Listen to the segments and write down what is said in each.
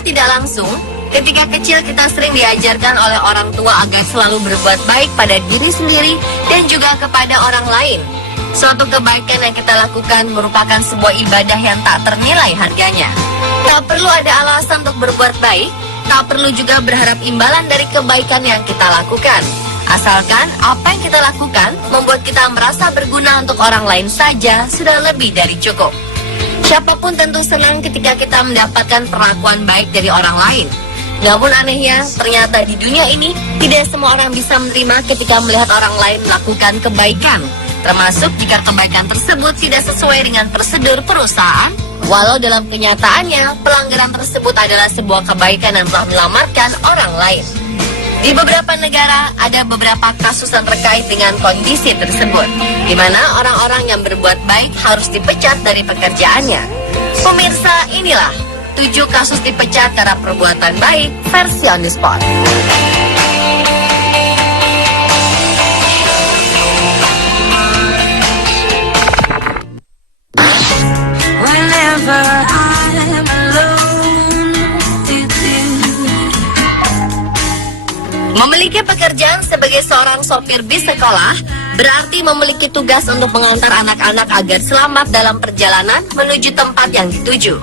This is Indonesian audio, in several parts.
Secara tidak langsung, ketika kecil kita sering diajarkan oleh orang tua agar selalu berbuat baik pada diri sendiri dan juga kepada orang lain. Suatu kebaikan yang kita lakukan merupakan sebuah ibadah yang tak ternilai harganya. Tak perlu ada alasan untuk berbuat baik, tak perlu juga berharap imbalan dari kebaikan yang kita lakukan. Asalkan apa yang kita lakukan membuat kita merasa berguna untuk orang lain saja sudah lebih dari cukup. Siapapun tentu senang ketika kita mendapatkan perlakuan baik dari orang lain. Namun anehnya, ternyata di dunia ini tidak semua orang bisa menerima ketika melihat orang lain melakukan kebaikan, termasuk jika kebaikan tersebut tidak sesuai dengan prosedur perusahaan. Walau dalam kenyataannya, pelanggaran tersebut adalah sebuah kebaikan yang telah menyelamatkan orang lain. Di beberapa negara, ada beberapa kasus yang terkait dengan kondisi tersebut, di mana orang-orang yang berbuat baik harus dipecat dari pekerjaannya. Pemirsa, inilah 7 kasus dipecat karena perbuatan baik versi On The Spot. Memiliki pekerjaan sebagai seorang sopir bis sekolah berarti memiliki tugas untuk mengantar anak-anak agar selamat dalam perjalanan menuju tempat yang dituju.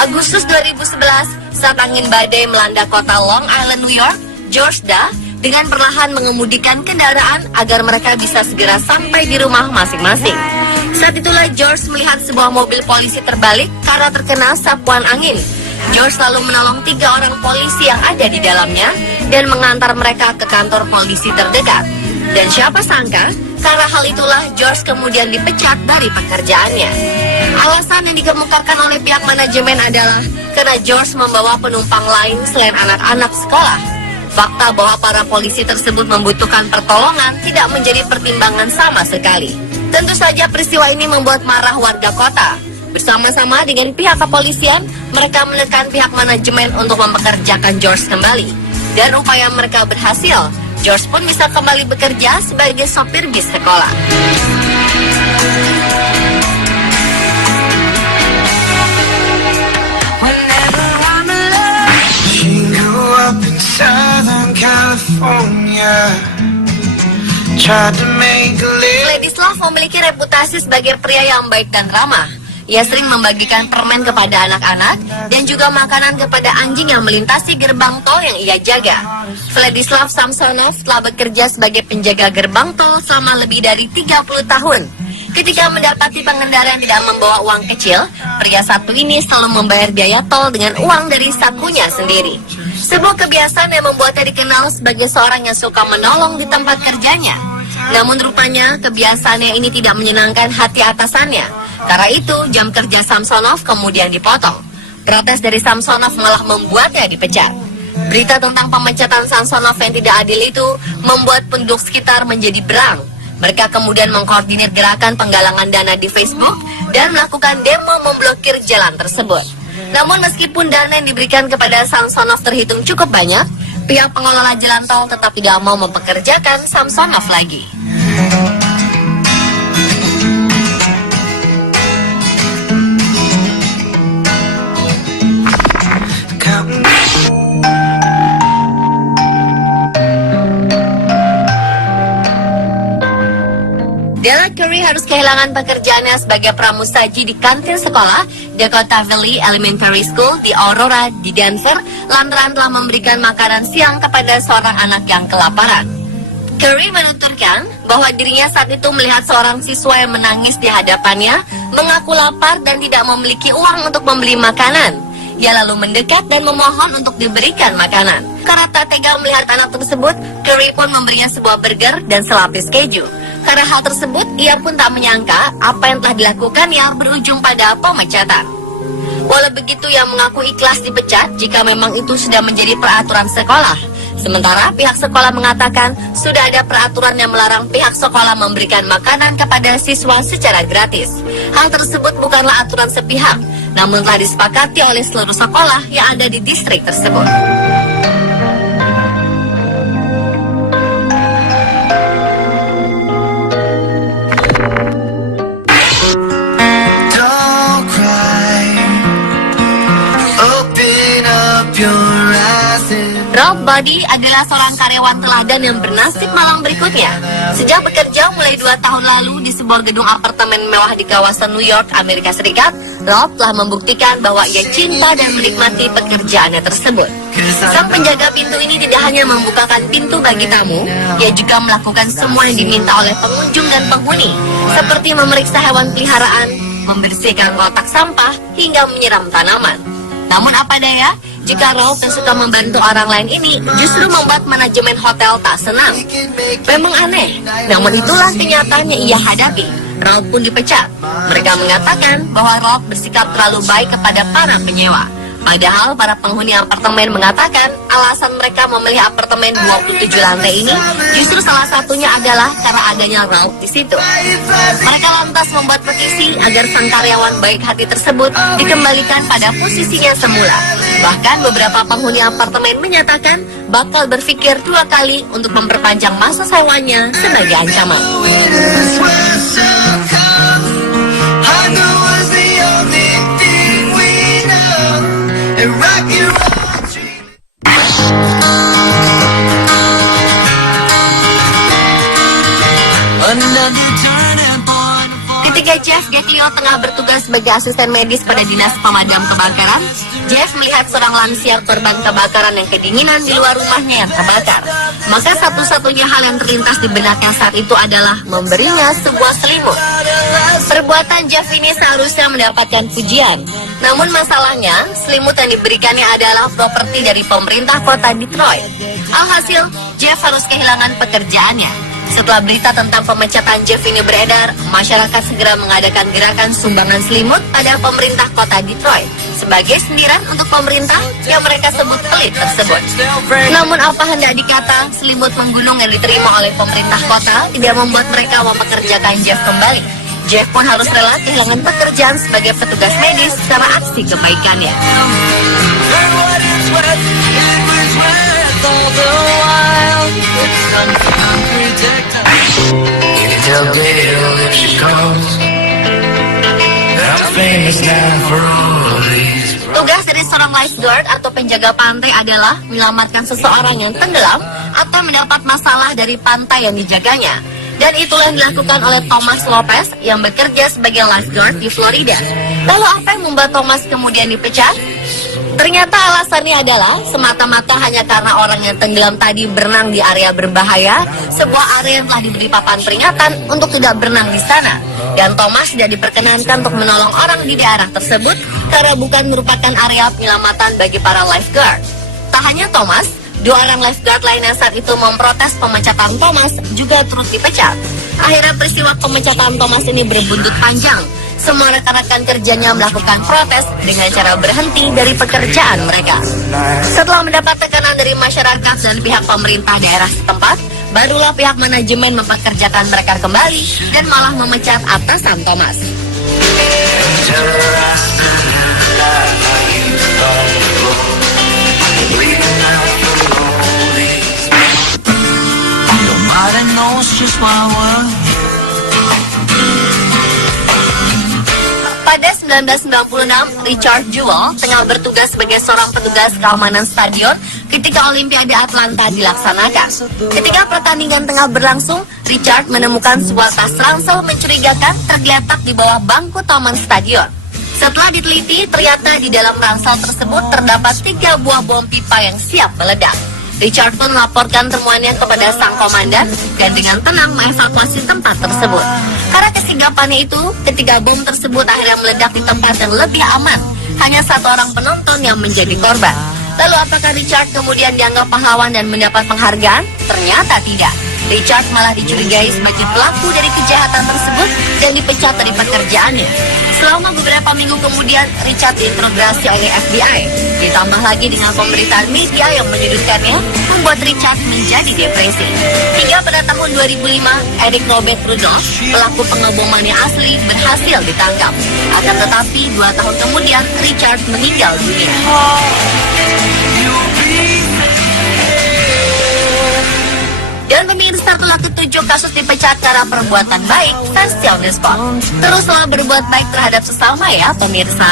Agustus 2011, saat angin badai melanda kota Long Island, New York, George dengan perlahan mengemudikan kendaraan agar mereka bisa segera sampai di rumah masing-masing. Saat itulah George melihat sebuah mobil polisi terbalik karena terkena sapuan angin. George lalu menolong 3 orang polisi yang ada di dalamnya dan mengantar mereka ke kantor polisi terdekat. Dan siapa sangka, karena hal itulah George kemudian dipecat dari pekerjaannya. Alasan yang dikemukakan oleh pihak manajemen adalah karena George membawa penumpang lain selain anak-anak sekolah. Fakta bahwa para polisi tersebut membutuhkan pertolongan tidak menjadi pertimbangan sama sekali. Tentu saja peristiwa ini membuat marah warga kota. Bersama-sama dengan pihak kepolisian, mereka menekan pihak manajemen untuk mempekerjakan George kembali. Dan upaya mereka berhasil, George pun bisa kembali bekerja sebagai sopir bis sekolah. Vladislav memiliki reputasi sebagai pria yang baik dan ramah. Ia sering membagikan permen kepada anak-anak dan juga makanan kepada anjing yang melintasi gerbang tol yang ia jaga. Vladislav Samsonov telah bekerja sebagai penjaga gerbang tol selama lebih dari 30 tahun. Ketika mendapati pengendara yang tidak membawa uang kecil, pria satu ini selalu membayar biaya tol dengan uang dari sakunya sendiri. Sebuah kebiasaan yang membuatnya dikenal sebagai seorang yang suka menolong di tempat kerjanya. Namun rupanya kebiasaannya ini tidak menyenangkan hati atasannya. Karena itu jam kerja Samsonov kemudian dipotong. Protes dari Samsonov malah membuatnya dipecat. Berita tentang pemecatan Samsonov yang tidak adil itu membuat penduduk sekitar menjadi berang. Mereka kemudian mengkoordinir gerakan penggalangan dana di Facebook dan melakukan demo memblokir jalan tersebut. Namun meskipun dana yang diberikan kepada Samsonov terhitung cukup banyak, pihak pengelola jalan tol tetap tidak mau mempekerjakan Samsonov lagi. Della Curry harus kehilangan pekerjaannya sebagai pramusaji di kantin sekolah Dakota Valley Elementary School di Aurora di Denver lantaran telah memberikan makanan siang kepada seorang anak yang kelaparan. Curry menuturkan bahwa dirinya saat itu melihat seorang siswa yang menangis di hadapannya mengaku lapar dan tidak memiliki uang untuk membeli makanan. Ia lalu mendekat dan memohon untuk diberikan makanan. Karena tak tega melihat anak tersebut, Curry pun memberinya sebuah burger dan selapis keju. Karena hal tersebut, ia pun tak menyangka apa yang telah dilakukannya berujung pada pemecatan. Walau begitu, ia mengaku ikhlas dipecat jika memang itu sudah menjadi peraturan sekolah. Sementara pihak sekolah mengatakan sudah ada peraturan yang melarang pihak sekolah memberikan makanan kepada siswa secara gratis. Hal tersebut bukanlah aturan sepihak, namun telah disepakati oleh seluruh sekolah yang ada di distrik tersebut. Buddy adalah seorang karyawan teladan yang bernasib malang berikutnya. Sejak bekerja mulai 2 tahun lalu di sebuah gedung apartemen mewah di kawasan New York, Amerika Serikat, Ralph telah membuktikan bahwa ia cinta dan menikmati pekerjaannya tersebut. Sang penjaga pintu ini tidak hanya membukakan pintu bagi tamu, ia juga melakukan semua yang diminta oleh pengunjung dan penghuni, seperti memeriksa hewan peliharaan, membersihkan kotak sampah, hingga menyiram tanaman. Namun apa daya, jika Ralph yang suka membantu orang lain ini justru membuat manajemen hotel tak senang. Memang aneh, namun itulah kenyataan yang ia hadapi. Ralph pun dipecat. Mereka mengatakan bahwa Ralph bersikap terlalu baik kepada para penyewa. Padahal para penghuni apartemen mengatakan alasan mereka memilih apartemen 27 lantai ini justru salah satunya adalah karena adanya Ralph di situ. Mereka lantas membuat petisi agar sang karyawan baik hati tersebut dikembalikan pada posisinya semula. Bahkan beberapa penghuni apartemen menyatakan bakal berpikir 2 kali untuk memperpanjang masa sewanya sebagai ancaman. Ketika Jeff Gatlio tengah bertugas sebagai asisten medis pada dinas pemadam kebakaran, Jeff melihat seorang lansia korban kebakaran yang kedinginan di luar rumahnya yang terbakar. Maka satu-satunya hal yang terlintas di benaknya saat itu adalah memberinya sebuah selimut. Perbuatan Jeff ini seharusnya mendapatkan pujian. Namun masalahnya, selimut yang diberikannya adalah properti dari pemerintah kota Detroit. Alhasil, Jeff harus kehilangan pekerjaannya. Setelah berita tentang pemecatan Jeff ini beredar, masyarakat segera mengadakan gerakan sumbangan selimut pada pemerintah kota Detroit sebagai sindiran untuk pemerintah yang mereka sebut pelit tersebut. Namun apa hendak dikata, selimut menggunung yang diterima oleh pemerintah kota tidak membuat mereka mempekerjakan Jeff kembali. Jeff pun harus rela kehilangan pekerjaan sebagai petugas medis karena aksi kebaikannya. Tugas dari seorang lifeguard atau penjaga pantai adalah menyelamatkan seseorang yang tenggelam atau mendapat masalah dari pantai yang dijaganya. Dan itulah yang dilakukan oleh Thomas Lopez yang bekerja sebagai lifeguard di Florida. Lalu apa yang membuat Thomas kemudian dipecat? Ternyata alasannya adalah semata-mata hanya karena orang yang tenggelam tadi berenang di area berbahaya, sebuah area yang telah diberi papan peringatan untuk tidak berenang di sana. Dan Thomas tidak diperkenankan untuk menolong orang di daerah tersebut karena bukan merupakan area penyelamatan bagi para lifeguard. Tak hanya Thomas, 2 orang lifeguard lainnya saat itu memprotes pemecatan Thomas juga turut dipecat. Akhirnya peristiwa pemecatan Thomas ini berbuntut panjang. Semua rekan-rekan kerjanya melakukan protes dengan cara berhenti dari pekerjaan mereka. Setelah mendapat tekanan dari masyarakat dan pihak pemerintah daerah setempat, barulah pihak manajemen mempekerjakan mereka kembali dan malah memecat atasan Thomas. Pada 1996, Richard Jewell tengah bertugas sebagai seorang petugas keamanan stadion ketika Olimpiade Atlanta dilaksanakan. Ketika pertandingan tengah berlangsung, Richard menemukan sebuah tas ransel mencurigakan tergeletak di bawah bangku taman stadion. Setelah diteliti, ternyata di dalam ransel tersebut terdapat 3 buah bom pipa yang siap meledak. Richard pun melaporkan temuannya kepada sang komandan dan dengan tenang mengevakuasi tempat tersebut. Karena kesigapannya itu, ketiga bom tersebut akhirnya meledak di tempat yang lebih aman. Hanya 1 orang penonton yang menjadi korban. Lalu apakah Richard kemudian dianggap pahlawan dan mendapat penghargaan? Ternyata tidak. Richard malah dicurigai sebagai pelaku dari kejahatan tersebut dan dipecat dari pekerjaannya. Selama beberapa minggu kemudian, Richard diinterogasi oleh FBI. Ditambah lagi dengan pemberitaan media yang menyudutkannya, membuat Richard menjadi depresi. Hingga pada tahun 2005, Eric Robert Rudolph, pelaku pengeboman yang asli, berhasil ditangkap. Akan tetapi, 2 tahun kemudian, Richard meninggal dunia. Dan pemirsa, telah ke-7 kasus dipecat karena perbuatan baik versi on the spot. Teruslah berbuat baik terhadap sesama ya pemirsa.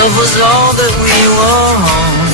Love was all that we were.